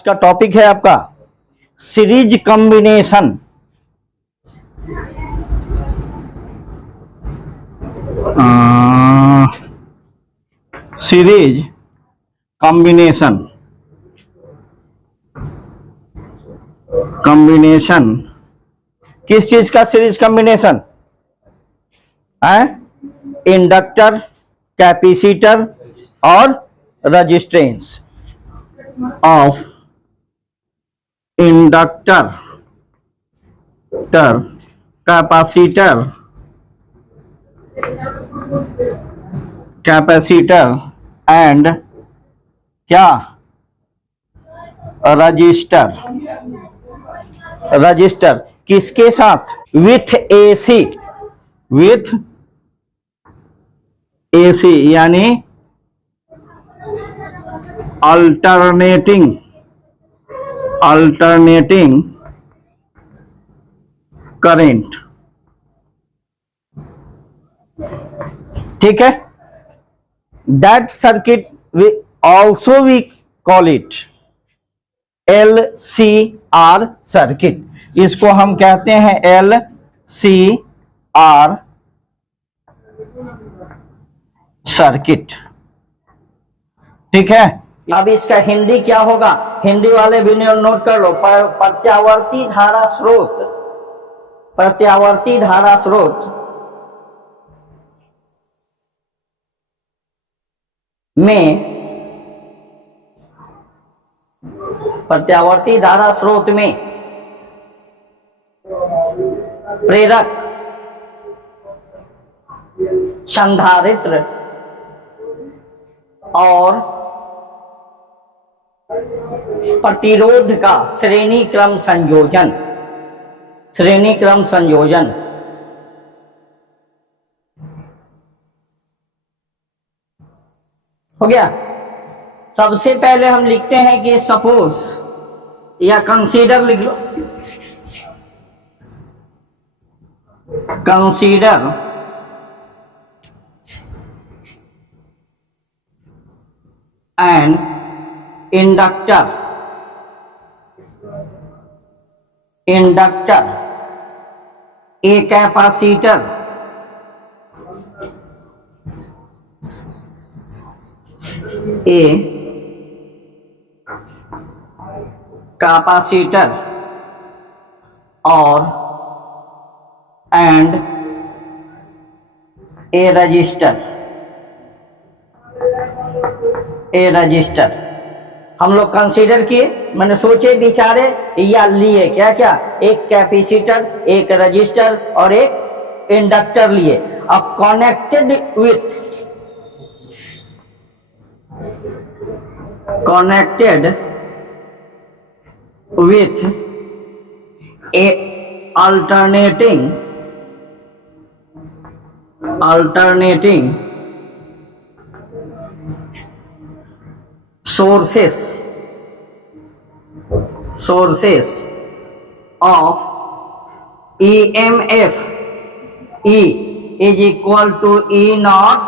इसका टॉपिक है आपका सीरीज कॉम्बिनेशन। सीरीज कॉम्बिनेशन किस चीज का सीरीज कॉम्बिनेशन है? इंडक्टर, कैपेसिटर और resistance of inductor, capacitor and क्या रजिस्टर किसके साथ? विथ एसी यानी अल्टरनेटिंग करंट। ठीक है, that circuit also we call it LCR circuit. इसको हम कहते हैं LCR सर्किट। ठीक है, अब इसका हिंदी क्या होगा? हिंदी वाले भी नोट कर लो। प्रत्यावर्ती धारा स्रोत में प्रेरक, संधारित्र और प्रतिरोध का श्रेणी क्रम संयोजन हो गया। सबसे पहले हम लिखते हैं कि सपोज या कंसीडर लिख लो, consider an inductor a capacitor और एंड ए रजिस्टर हम लोग कंसीडर किए, मैंने सोचे विचारे या लिए क्या क्या, एक कैपेसिटर, एक रजिस्टर और एक इंडक्टर लिए। अब connected with A alternating sources of EMF, E is equal to E naught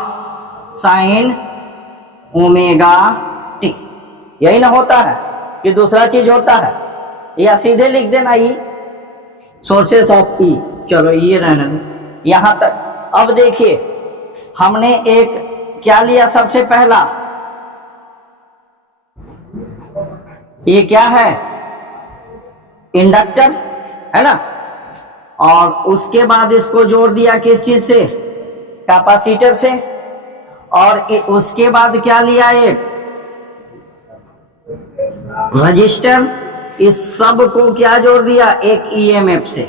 sin omega T. यही ना होता है कि दूसरा चीज होता है, या सीधे लिख देना ई सोर्सेस ऑफ ई। चलो ये रहने दो यहां तक। अब देखिए हमने एक क्या लिया, सबसे पहला ये क्या है? इंडक्टर है ना, और उसके बाद इसको जोड़ दिया किस चीज से? कैपेसिटर से। और उसके बाद क्या लिया? एक रजिस्टर। इस सब को क्या जोड़ दिया? एक ईएमएफ से,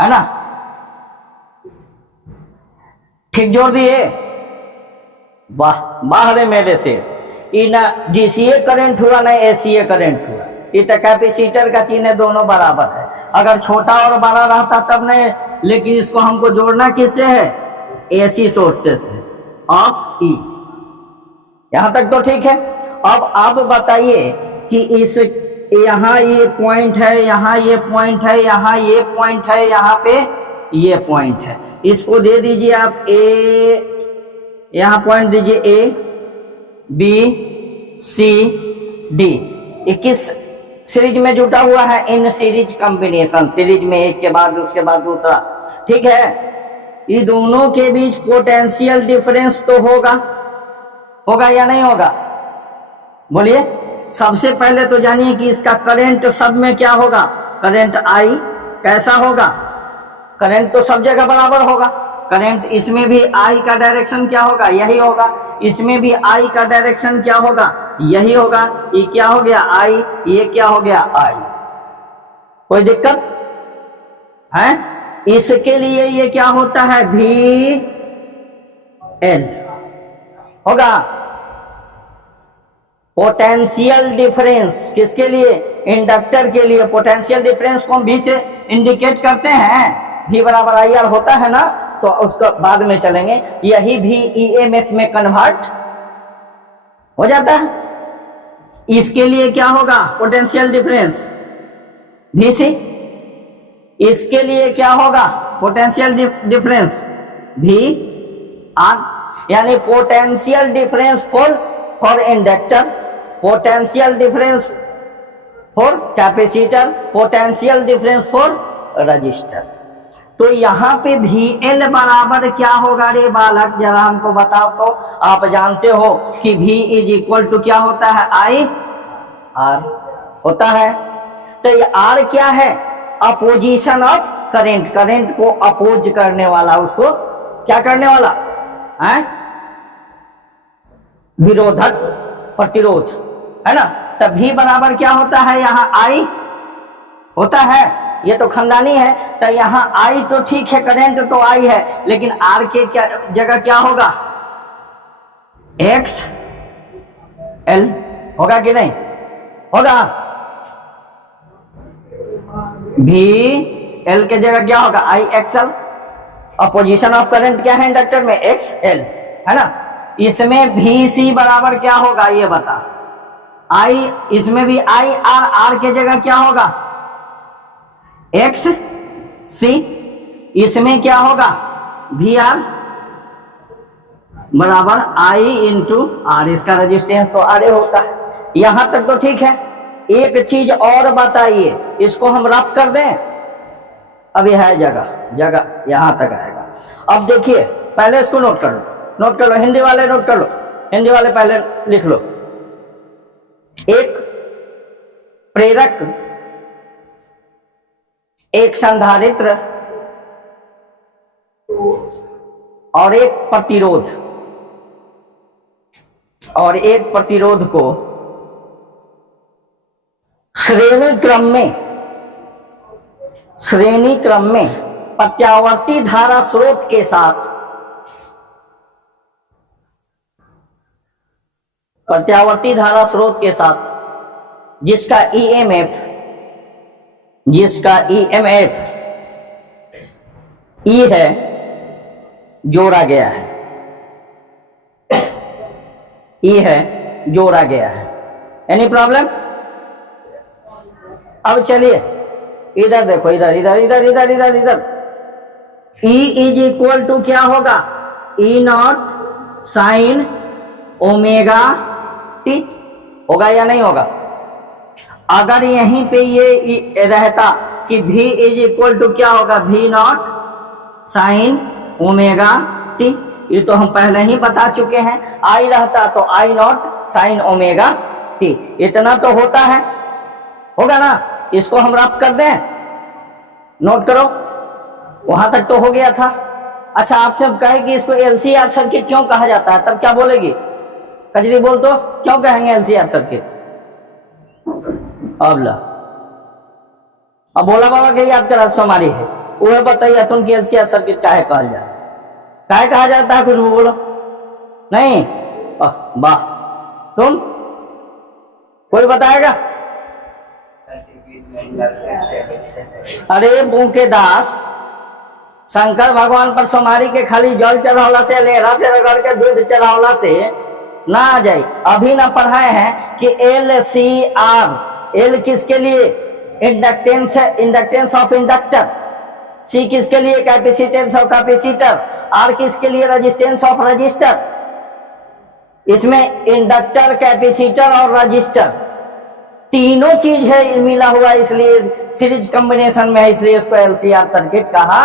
है ना, ठीक जोड़ दिए। वाह, बाहर मेरे से ना डीसीए करंट हुआ ना एसीए करंट हुआ। ये तो कैपेसिटर का चिन्ह दोनों बराबर है। अगर छोटा और बड़ा रहता तब नहीं, लेकिन इसको हमको जोड़ना किससे है? एसी सोर्सेस है ऑफ ई। यहां तक तो ठीक है। अब आप बताइए कि इस यहाँ ये पॉइंट है, यहाँ ये पॉइंट है, यहाँ ये पॉइंट है, यहाँ पे ये पॉइंट है। इसको दे दीजिए आप ए, यहाँ पॉइंट दीजिए ए बी सी डी। ये किस सीरीज में जुटा हुआ है? इन सीरीज कॉम्बिनेशन, सीरीज में एक के बाद उसके बाद दूसरा, ठीक है। ये दोनों के बीच पोटेंशियल डिफरेंस तो होगा, होगा या नहीं होगा? बोलिए। सबसे पहले तो जानिए कि इसका करंट सब में क्या होगा? करंट आई कैसा होगा? करंट तो सब जगह बराबर होगा। करंट इसमें भी आई का डायरेक्शन क्या होगा? यही होगा। इसमें भी आई का डायरेक्शन क्या होगा? यही होगा। ये क्या हो गया? आई। ये क्या हो गया? आई। कोई दिक्कत है? इसके लिए ये क्या होता है? भी एल होगा। पोटेंशियल डिफरेंस किसके लिए? इंडक्टर के लिए। पोटेंशियल डिफरेंस को हम भी से इंडिकेट करते हैं। भी बराबर आई आर होता है ना, तो उसको बाद में चलेंगे। यही भी ईएमएफ में कन्वर्ट हो जाता है। इसके लिए क्या होगा? पोटेंशियल डिफरेंस भी सी। इसके लिए क्या होगा? पोटेंशियल डिफरेंस भी आर। यानी potential difference for inductor, potential difference for capacitor, potential difference for register. तो यहाँ पे भी एल बराबर क्या होगा रे बालक? जरा हमको बताओ तो। आप जानते हो कि V इज इक्वल टू क्या होता है? आई आर होता है। तो ये आर क्या है? Opposition of current. करंट को अपोज करने वाला, उसको क्या करने वाला है? विरोधक, प्रतिरोध, है ना। तब भी बराबर क्या होता है? यहाँ आई होता है। ये तो खानदानी है। तो यहाँ आई तो ठीक है, करंट तो आई है, लेकिन आर के क्या जगह क्या होगा? एक्स एल होगा कि नहीं होगा? भी एल के जगह क्या होगा? I X L. Opposition of current क्या है इंडक्टर में? एक्स एल, है ना। इसमें भी सी बराबर क्या होगा? ये बता। आई, इसमें भी आई आर। आर के जगह क्या होगा? एक्स सी। इसमें क्या होगा? वी आर बराबर आई इंटू आर। इसका रजिस्टेंस तो आर होता है। यहां तक तो ठीक है। एक चीज और बताइए, इसको हम रफ कर दें। अभी है जगह यहां तक आएगा। अब देखिए, पहले इसको नोट कर लो, नोट कर लो। हिंदी वाले नोट कर लो, हिंदी वाले पहले लिख लो। एक प्रेरक, एक संधारित्र और एक प्रतिरोध, और एक प्रतिरोध को श्रेणी क्रम में प्रत्यावर्ती धारा स्रोत के साथ, प्रत्यावर्ती धारा स्रोत के साथ जिसका ईएमएफ ई है, जोड़ा गया है। ई है, जोड़ा गया है। Any problem? अब चलिए इधर देखो, इधर इधर इधर इधर इधर इधर। E इज इक्वल टू क्या होगा? ई नॉट साइन ओमेगा टी होगा या नहीं होगा? अगर यहीं पे ये रहता कि V इज इक्वल टू क्या होगा? V not sine omega T. ये तो हम पहले ही बता चुके हैं। I रहता तो I not sine omega T. इतना तो होता है, होगा ना। इसको हम रफ कर दें, नोट करो। वहां तक तो हो गया था। अच्छा, आपसे कहे कि इसको LCR सर्किट क्यों कहा जाता है, तब क्या बोलेगी? कजरी बोल तो, क्यों कहेंगे LCR सर्किट? अब बोला बाबा के याद करा सोमारी है, वह बताइए तुम की LCR सर्किट काहे कहल जाता है? काहे कहा जाता है? कुछ बोलो नहीं। वाह, तुम कोई बताएगा? अरे बूके दास, शंकर भगवान पर सोमारी के खाली जल चढ़ावला से, लेहरा से रगड़ के दूध चढ़ावला से ना आ जाए। अभी ना पढ़ाए हैं कि LCR, L किसके लिए? इंडक्टेंस है, इंडक्टेंस ऑफ इंडक्टर। C किसके लिए? Capacitance of capacitor. R किसके लिए? Resistance of register. इसमें इंडक्टर, कैपेसिटर और रजिस्टर तीनों चीज है मिला हुआ, इसलिए सीरीज कॉम्बिनेशन में है, इसलिए इसको एलसीआर सर्किट कहा।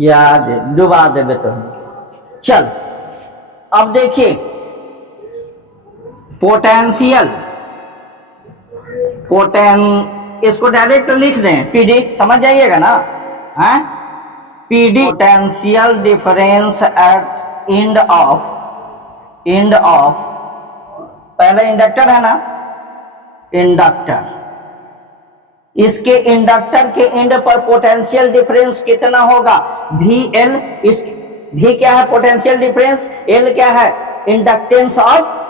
याद डुबा देवे तो चल। अब देखिए पोटेंशियल, इसको डायरेक्ट लिख दें पीडी, समझ जाइएगा ना, है PD potential difference at end of पहले इंडक्टर है ना, इंडक्टर, इसके इंडक्टर के एंड पर पोटेंशियल डिफरेंस कितना होगा, वी एल। इस वी क्या है पोटेंशियल डिफरेंस, एल क्या है इंडक्टेंस ऑफ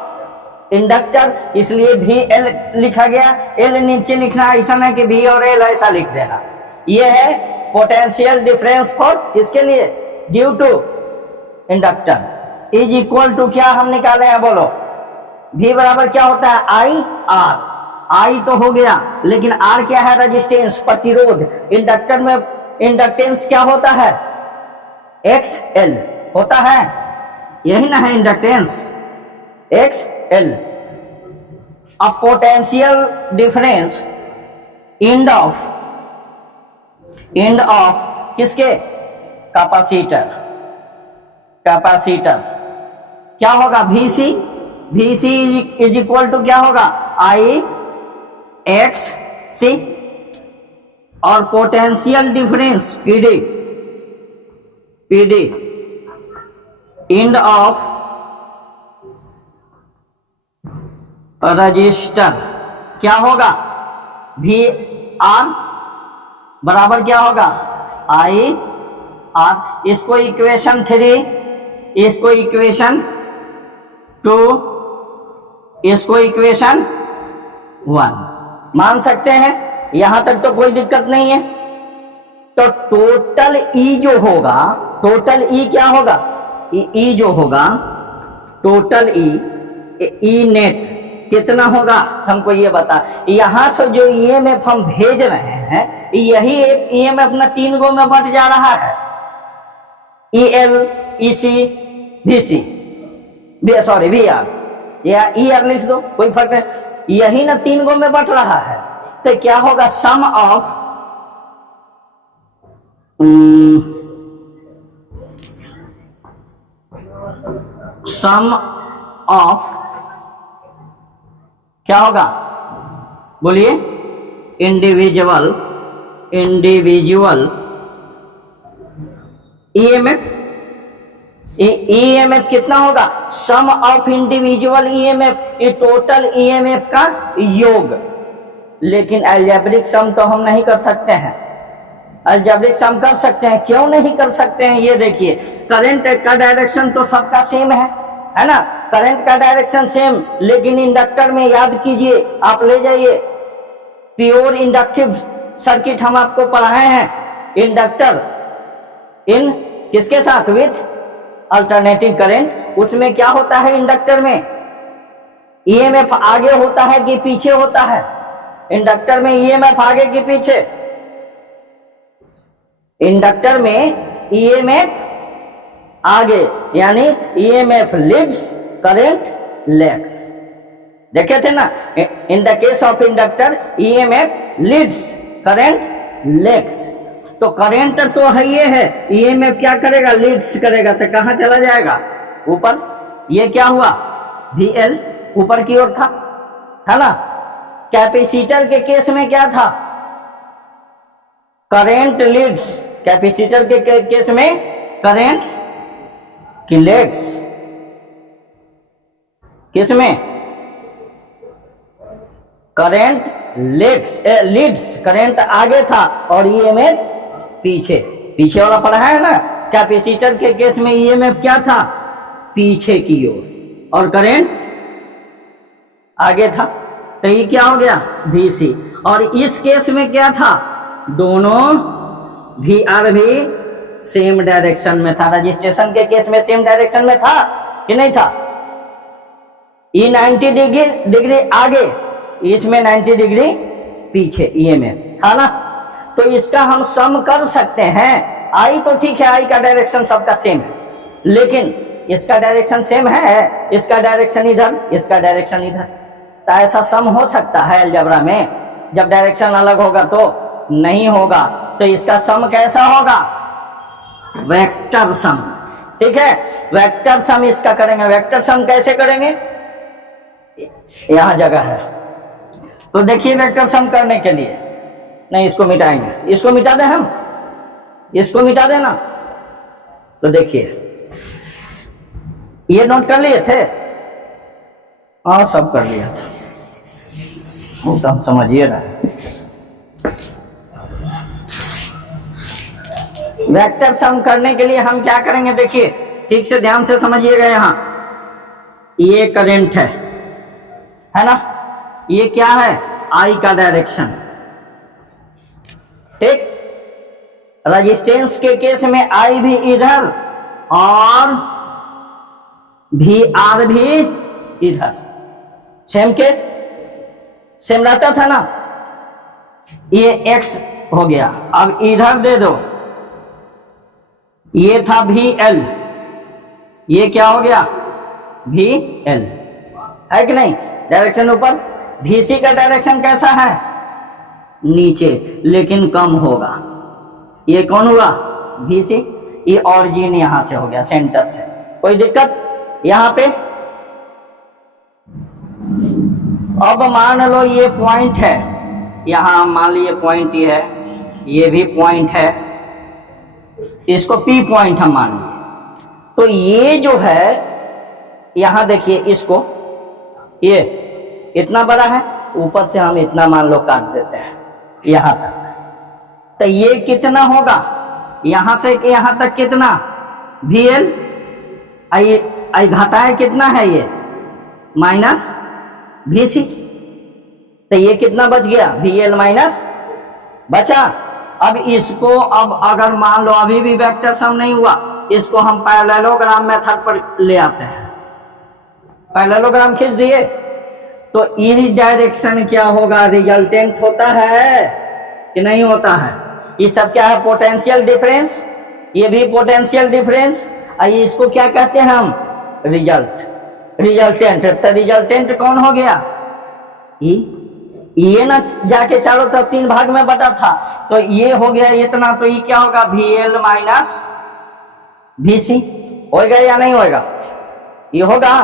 इंडक्टर, इसलिए वी एल लिखा गया। एल नीचे लिखना, ऐसा नहीं कि वी और एल ऐसा लिख देना। ये है पोटेंशियल डिफरेंस फॉर किसके लिए, due to inductor, is equal to क्या हम निकाले हैं बोलो, वी बराबर क्या होता है आई आर। आई तो हो गया, लेकिन आर क्या है, रेजिस्टेंस प्रतिरोध। इंडक्टर में इंडक्टेंस क्या होता है, एक्स एल होता है, यही ना है इंडक्टेंस, एक्स एल। अब पोटेंशियल डिफरेंस एंड ऑफ किसके, कैपेसिटर क्या होगा, VC इज इक्वल टू क्या होगा, आई एक्स सी। और potential difference PD end of register क्या होगा, वी आर बराबर क्या होगा, आई आर। इसको इक्वेशन 3, इसको इक्वेशन 2, इसको इक्वेशन 1 मान सकते हैं। यहां तक तो कोई दिक्कत नहीं है। तो टोटल ई जो होगा, टोटल ई क्या होगा, ई जो होगा टोटल ई नेट कितना होगा, हमको ये बता। यहां से जो ईएमएफ हम भेज रहे हैं, यही एक ईएमएफ ना 3 गो में बंट जा रहा है, EL EC VC, sorry V R, या ई आर लिख दो, कोई फर्क नहीं, यही ना 3 गो में बंट रहा है। तो क्या होगा, सम ऑफ क्या होगा बोलिए, इंडिविजुअल ईएमएफ कितना होगा, सम ऑफ इंडिविजुअल ईएमएफ, ये टोटल ईएमएफ का योग। लेकिन अलजेब्रिक सम तो हम नहीं कर सकते हैं। अलजेब्रिक सम कर सकते हैं, क्यों नहीं कर सकते हैं, ये देखिए करंट का डायरेक्शन तो सबका सेम है ना, करंट का डायरेक्शन सेम। लेकिन इंडक्टर में याद कीजिए, आप ले जाइए प्योर इंडक्टिव सर्किट हम आपको पढ़ाए हैं। इंडक्टर इन किसके साथ, विथ अल्टरनेटिंग करंट। उसमें क्या होता है, इंडक्टर में ईएमएफ आगे होता है कि पीछे होता है, इंडक्टर में ईएमएफ आगे कि पीछे, इंडक्टर में ईएमएफ आगे, यानी ईएमएफ लीड्स करंट लैग्स। देखे थे ना, in the case of inductor EMF leads current lags. तो करंट तो है, ये है, ईएमएफ क्या करेगा, लीड्स करेगा, तो कहां चला जाएगा, ऊपर। ये क्या हुआ, VL ऊपर की ओर था, है ना। कैपेसिटर के केस में क्या था, करंट लीड्स, कैपेसिटर के केस में करंट्स की लेग्स, किसमें, करंट लीड्स, करंट आगे था और ईएमएफ पीछे वाला पढ़ा है ना। कैपेसिटर के केस में ईएमएफ क्या था, पीछे की ओर, और करंट आगे था। तो ये क्या हो गया, VC। और इस केस में क्या था, दोनों VR भी सेम डायरेक्शन में था। रजिस्ट्रेशन के केस में सेम डायरेक्शन में था कि नहीं था, ये 90 डिग्री आगे, इसमें 90 डिग्री पीछे ईएमएफ था ना। तो इसका हम सम कर सकते हैं। आई तो ठीक है, आई का डायरेक्शन सबका सेम है, लेकिन इसका डायरेक्शन सेम है, इसका डायरेक्शन इधर, इसका डायरेक्शन इधर, तो ऐसा सम हो सकता है अलजेब्रा में? जब डायरेक्शन अलग होगा तो नहीं होगा। तो इसका सम कैसा होगा? Vector sum. ठीक है, वेक्टर सम इसका करेंगे। वेक्टर सम कैसे करेंगे? यहां जगह है तो देखिए, वेक्टर सम करने के लिए नहीं, इसको मिटाएंगे। इसको मिटा दें, हम इसको मिटा देना। तो देखिए, ये नोट कर लिए थे? हाँ, सब कर लिया। वो तो हम समझिए ना। वेक्टर सम करने के लिए हम क्या करेंगे? देखिए, ठीक से ध्यान से समझिएगा। यहां ये करंट है ना? ये क्या है? आई का डायरेक्शन। ठीक, रेजिस्टेंस के केस में आई भी इधर और भी आर भी इधर, सेम केस, सेम रहता था ना? ये एक्स हो गया। अब इधर दे दो, ये था भी एल, ये क्या हो गया? भी एल, है कि नहीं? डायरेक्शन ऊपर। VC का डायरेक्शन कैसा है? नीचे, लेकिन कम होगा। ये कौन हुआ? VC। ये ऑरिजिन यहां से हो गया, सेंटर से। कोई दिक्कत यहां पे? अब मान लो ये पॉइंट है, यहां मान लीजिए पॉइंट ये है, ये भी पॉइंट है, इसको P पॉइंट हम मान लिए। तो ये जो है, यहां देखिए, इसको ये इतना बड़ा है, ऊपर से हम इतना मान लो काट देते हैं यहां तक। तो ये कितना होगा? यहां से यहां तक कितना? VL। आई घटाए कितना है? ये माइनस VC। तो ये कितना बच गया? VL माइनस बचा। अब इसको, अब अगर मान लो अभी भी वेक्टर सम नहीं हुआ, इसको हम पैरेललोग्राम मेथड पर ले आते हैं। पैरेललोग्राम खींच दिए तो इस डायरेक्शन क्या होगा? रिजल्टेंट होता है कि नहीं होता है? ये सब क्या है? Potential difference. ये भी पोटेंशियल डिफरेंस। इसको क्या कहते हैं हम? रिजल्टेंट। तो रिजल्टेंट कौन हो गया? ये ना जाके चारों तरफ 3 भाग में बटा था, तो ये हो गया इतना। तो ये क्या होगा? VL minus VC। होगा या नहीं होगा? ये होगा।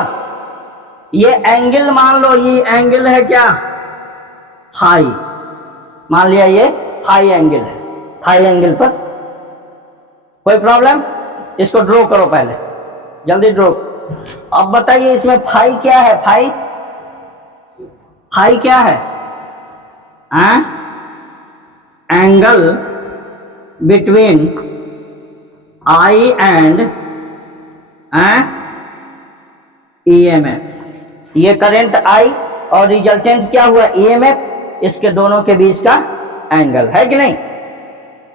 ये एंगल मान लो, ये एंगल है क्या? फाई। मान लिया ये फाई एंगल है। फाई एंगल पर कोई प्रॉब्लम? इसको ड्रॉ करो पहले, जल्दी ड्रॉ। अब बताइए इसमें फाई क्या है? फाई क्या है? Angle between I and EMF। ये करंट आई और रिजल्टेंट क्या हुआ? EMF। इसके दोनों के बीच का एंगल है कि नहीं?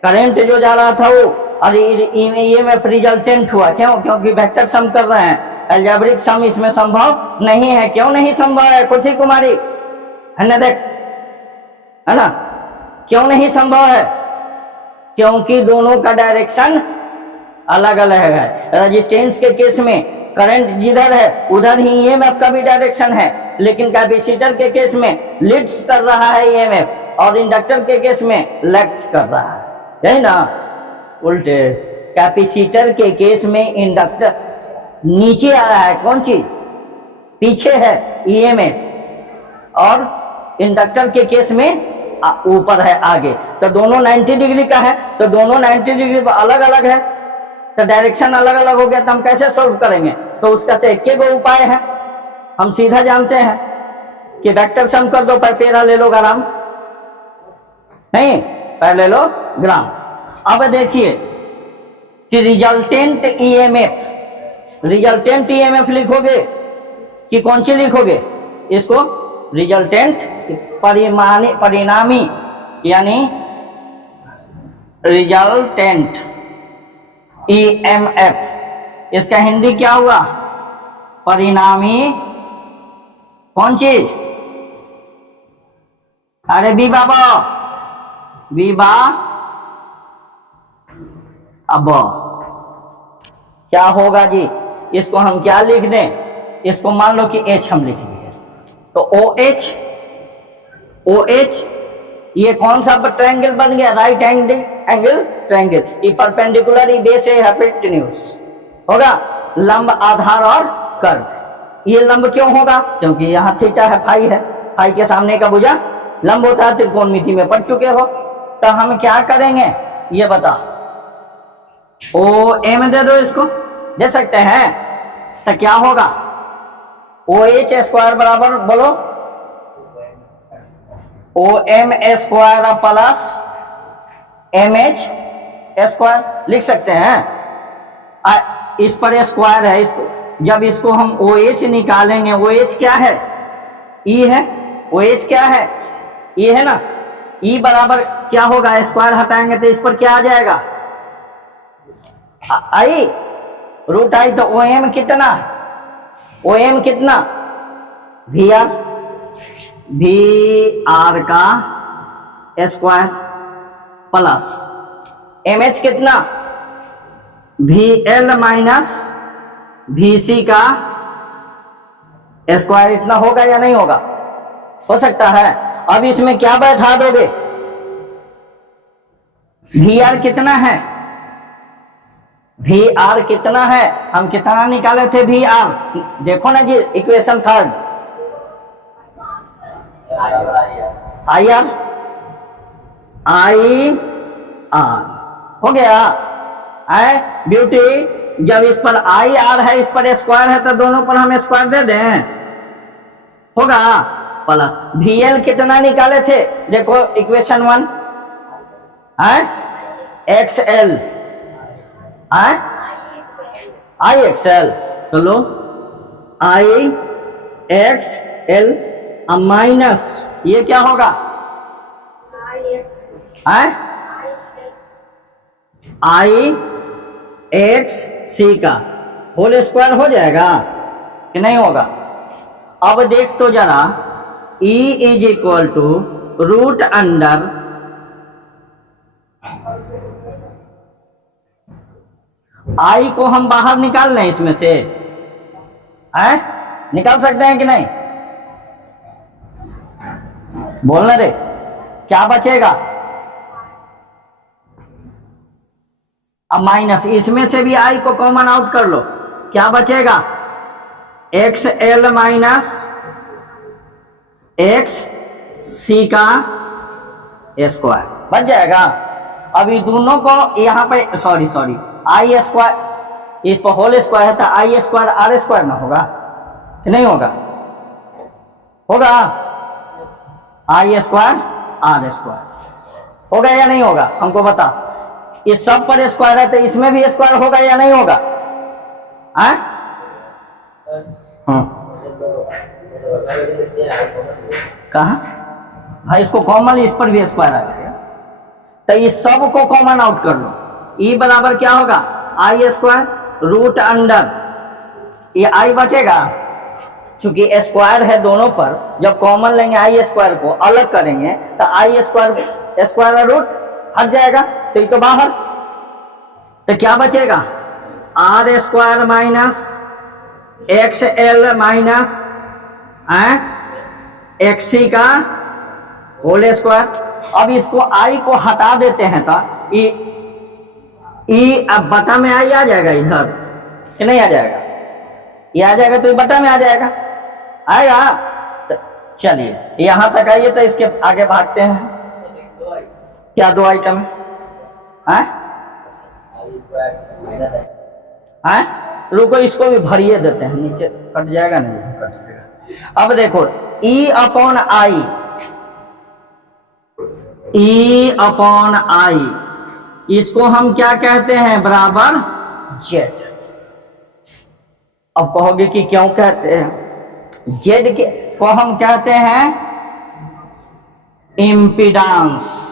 करंट जो जा रहा था वो, और EMF रिजल्टेंट हुआ। क्यों? क्योंकि वेक्टर सम कर रहे हैं। अलजेब्रिक सम इसमें संभव नहीं है। क्यों नहीं संभव है? कुछ ही कुमारी है ना, देख, है ना? क्यों नहीं संभव है? क्योंकि दोनों का डायरेक्शन अलग अलग है। रेजिस्टेंस के केस में करंट जिधर है उधर ही EMF का भी डायरेक्शन है, लेकिन कैपेसिटर के केस में लीड्स कर रहा है EMF, और इंडक्टर के केस में लैग्स कर रहा है। यही ना? उल्टे। कैपेसिटर के केस में इंडक्टर नीचे आ रहा है, कौन चीज? पीछे है EMF, और इंडक्टर के केस में ऊपर है, आगे। तो दोनों 90 डिग्री का है, तो दोनों 90 डिग्री पर अलग अलग है, तो डायरेक्शन अलग अलग हो गया। तो हम कैसे सॉल्व करेंगे? तो उसका तो एक ही उपाय है। हम सीधा जानते हैं कि वेक्टर सम कर दो, पैरेललोग्राम नहीं, पैरेललोग्राम। अब देखिए कि रिजल्टेंट EMF लिखोगे कि कौन सी लिखोगे? इसको रिजल्टेंट परिणामी, यानी रिजल्टेंट EMF। इसका हिंदी क्या हुआ? परिणामी कौन चीज? अरे बीबा अब क्या होगा जी? इसको हम क्या लिख दें? इसको मान लो कि H हम लिख दिए, तो OH ये कौन सा ट्रायंगल बन गया? Right angle triangle. ये परपेंडिकुलर, ये बेस है, हाइपोटेन्यूज होगा, लंब, आधार और कर्व। ये लंब क्यों होगा? क्योंकि यहाँ थीटा है, फाई है, फाई के सामने का भुजा लंब होता है, त्रिकोणमिति में पढ़ चुके हो। तो हम क्या करेंगे ये बता, OM दे दो, इसको दे सकते हैं। तो क्या होगा? OH स्क्वायर बराबर बोलो OM square plus MH square लिख सकते हैं। इस पर स्क्वायर है, इसको जब इसको हम OH निकालेंगे, OH क्या है? E है। OH क्या है? E है ना। E बराबर क्या होगा? स्क्वायर हटाएंगे तो इस पर क्या आ जाएगा? I root I. तो OM कितना? OM कितना? VR का स्क्वायर प्लस MH कितना? VL माइनस VC का स्क्वायर। इतना होगा या नहीं होगा? हो सकता है। अब इसमें क्या बैठा दोगे? VR कितना है? VR कितना है? हम कितना निकाले थे VR? देखो ना जी, इक्वेशन थर्ड, IR हो गया है ब्यूटी। जब इस पर IR है, इस पर स्क्वायर है, तो दोनों पर हम स्क्वायर दे दें, होगा प्लस VL कितना निकाले थे? देखो इक्वेशन 1 है XL है IXL। तो लो IXL माइनस ये क्या होगा? IXC का होल स्क्वायर हो जाएगा कि नहीं होगा? अब देख तो जरा, E is equal to root under I को हम बाहर निकाल लें इसमें से, निकाल सकते हैं कि नहीं? बोलना रे, क्या बचेगा? अब माइनस, इसमें से भी I को कॉमन आउट कर लो, क्या बचेगा? XL माइनस XC का स्क्वायर बच जाएगा। अभी दोनों को यहाँ पे सॉरी I स्क्वायर, इस पर होल स्क्वायर है तो I स्क्वायर R स्क्वायर ना होगा कि नहीं होगा? होगा I स्क्वायर R स्क्वायर होगा या नहीं होगा? हमको बता। इस सब पर स्क्वायर है तो इसमें भी स्क्वायर होगा या नहीं होगा? कहा भाई, इसको कॉमन, इस पर भी स्क्वायर आ जाएगा। तो इस सब को कॉमन आउट कर लो। E बराबर क्या होगा? I स्क्वायर रूट अंडर, ये I बचेगा क्योंकि स्क्वायर है दोनों पर। जब कॉमन लेंगे I स्क्वायर को अलग करेंगे तो I स्क्वायर रूट हट जाएगा, तो ये तो बाहर। तो क्या बचेगा? R square minus XL minus XC का होल स्क्वायर। अब इसको I को हटा देते हैं तो E अब बटा में I आ जाएगा इधर कि नहीं आ जाएगा? ये आ जाएगा तो ये बटा में आ जाएगा, आएगा। तो चलिए यहां तक आइए, तो इसके आगे भागते हैं। क्या दो आइटम है? रुको, इसको भी भरिए देते हैं, नीचे कट जाएगा नहीं, कट जाएगा। अब देखो E अपॉन I, इसको हम क्या कहते हैं? बराबर Z। अब कहोगे कि क्यों कहते हैं? Z के को हम कहते हैं इम्पीडांस।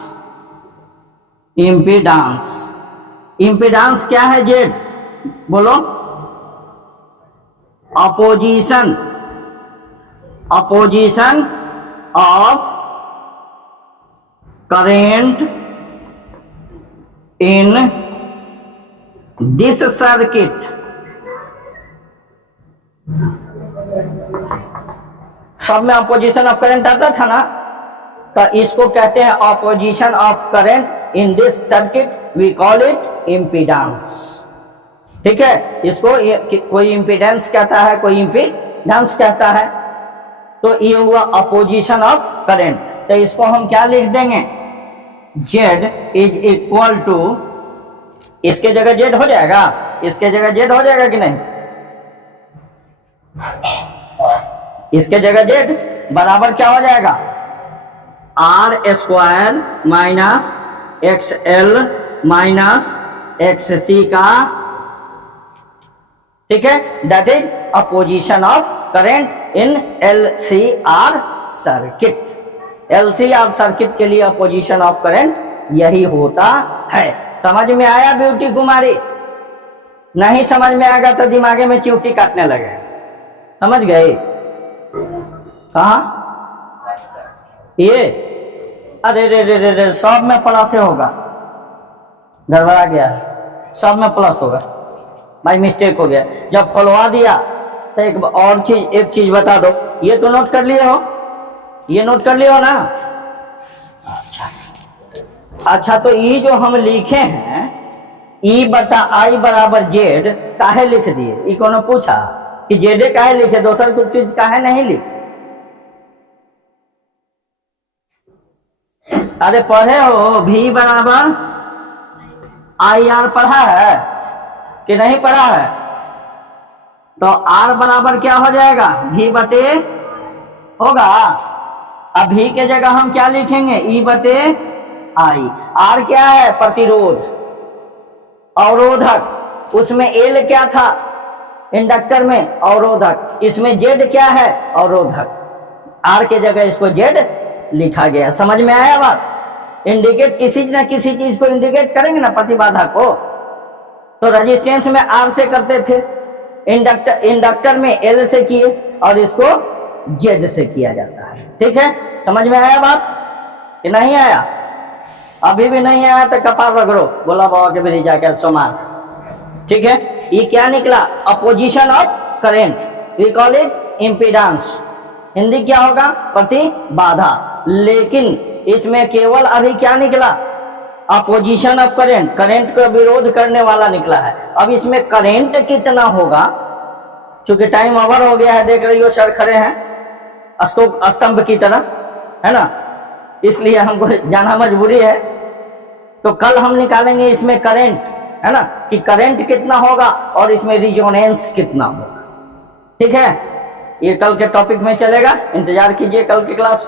इम्पीडांस क्या है? Z बोलो। Opposition of current in this circuit सब में अपोजिशन ऑफ करंट आता था ना, तो इसको कहते हैं opposition of current in this circuit, we call it impedance. ठीक है, इसको कोई इम्पीडेंस कहता है, कोई इम्पीडेंस कहता है। तो ये हुआ अपोजिशन ऑफ करंट। तो इसको हम क्या लिख देंगे, Z इज इक्वल टू, इसके जगह Z हो जाएगा, इसके जगह Z हो जाएगा कि नहीं, इसके जगह Z बराबर क्या हो जाएगा, R square minus XL minus XC का, ठीक है, that is opposition of current in LCR circuit. LCR circuit के लिए अपोजिशन ऑफ करंट यही होता है। समझ में आया ब्यूटी कुमारी? नहीं समझ में आएगा तो दिमागे में चिमटी काटने लगे। समझ गए? कहा ये, अरे रे रे रे रे, सब में प्लस से होगा, गड़बड़ा गया, सब में प्लस होगा, भाई मिस्टेक हो गया। जब खोलवा दिया तो एक और चीज, एक चीज बता दो, ये तो नोट कर लिए हो, ये नोट कर लिए हो ना? अच्छा, तो ये जो हम लिखे हैं E बटा I बराबर Z, काहे लिख दिए? ये कोनो पूछा कि Z काहे लिखे, दूसर कुछ चीज काहे नहीं लिखे? अरे पढ़े हो, V बराबर IR पढ़ा है कि नहीं पढ़ा है? तो R बराबर क्या हो जाएगा, V बटे होगा। अब V के जगह हम क्या लिखेंगे, E बटे I। R क्या है, प्रतिरोध, अवरोधक, उसमें L क्या था, इंडक्टर में अवरोधक, इसमें Z क्या है, अवरोधक। R के जगह इसको Z लिखा गया। समझ में आया बात? इंडिकेट किसी न किसी चीज को इंडिकेट करेंगे ना, प्रतिबाधा को, तो रेजिस्टेंस में R से करते थे, इंडक्टर में L से किए, और इसको Z से किया जाता है। ठीक है, समझ में आया बात कि नहीं आया? अभी भी नहीं आया तो कपार रगड़ो, बोला बाबा के भी जाके सोमार। ठीक है, ये क्या निकला, opposition of current, we call it impedance. Hindi क्या होगा, प्रतिबाधा। लेकिन इसमें केवल अभी क्या निकला, अपोजिशन ऑफ करंट, करंट का विरोध करने वाला निकला है। अब इसमें करंट कितना होगा, क्योंकि टाइम ओवर हो गया है, देख रही हो सर खड़े हैं स्तंभ की तरह, है ना, इसलिए हमको जाना मजबूरी है। तो कल हम निकालेंगे इसमें करंट, है ना, कि करंट कितना होगा और इसमें रिजोनेंस कितना होगा। ठीक है, ये कल के टॉपिक में चलेगा, इंतजार कीजिए कल की क्लास।